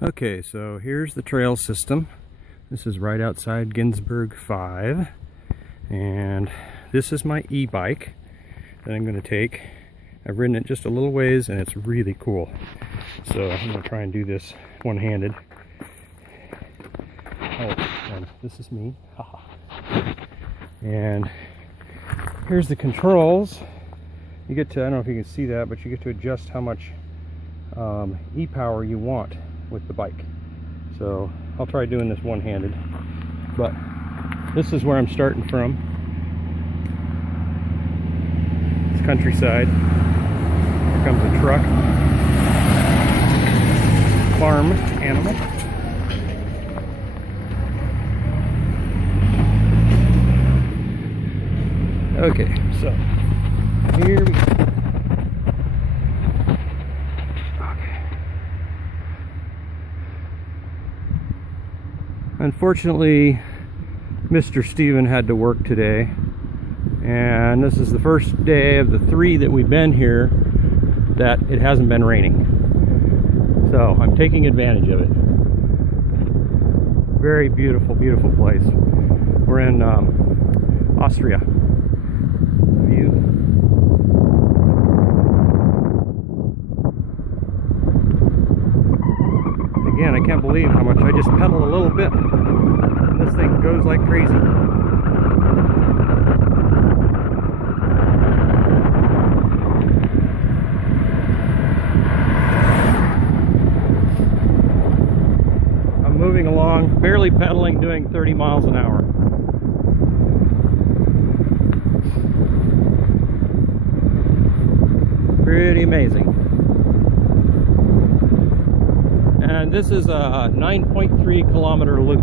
Okay, so here's the trail system. This is right outside Ginsburg 5, and this is my e-bike that I'm going to take. I've ridden it just a little ways and it's really cool. So I'm going to try and do this one-handed. Oh, and this is me. Haha. And here's the controls. You get to, I don't know if you can see that, but you get to adjust how much e-power you want with the bike. So I'll try doing this one-handed, but this is where I'm starting from. It's countryside. Here comes a truck. Farm animal. Okay, so here we go. Unfortunately, Mr. Steven had to work today, and this is the first day of the 3 that we've been here that it hasn't been raining. So I'm taking advantage of it. Very beautiful, beautiful place. We're in Austria. View. Again, I can't believe how much I just pedal a little bit. This thing goes like crazy. I'm moving along, barely pedaling, doing 30 miles an hour. Pretty amazing. And this is a 9.3 kilometer loop,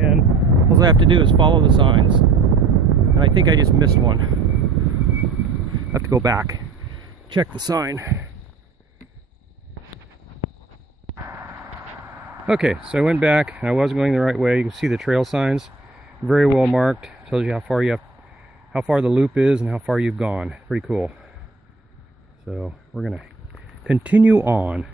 and all I have to do is follow the signs, and I think I just missed one. I have to go back, check the sign. Okay, so I went back and I was going the right way. You can see the trail signs, very well marked. Tells you how far the loop is and how far you've gone. Pretty cool. So we're gonna continue on.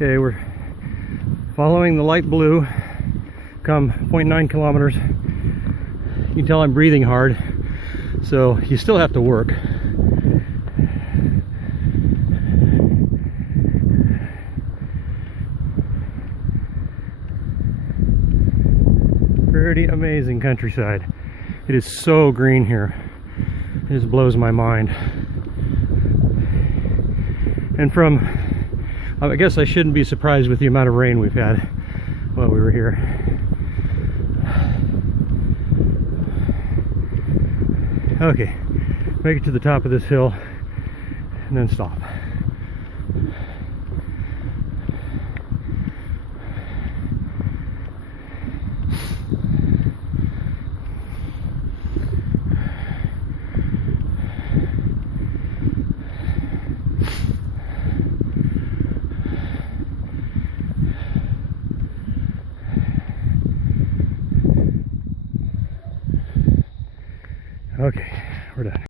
Okay, we're following the light blue, come 0.9 kilometers. You can tell I'm breathing hard, so you still have to work. Pretty amazing countryside. It is so green here. It just blows my mind. And I guess I shouldn't be surprised with the amount of rain we've had while we were here. Okay, make it to the top of this hill and then stop. Okay, we're done.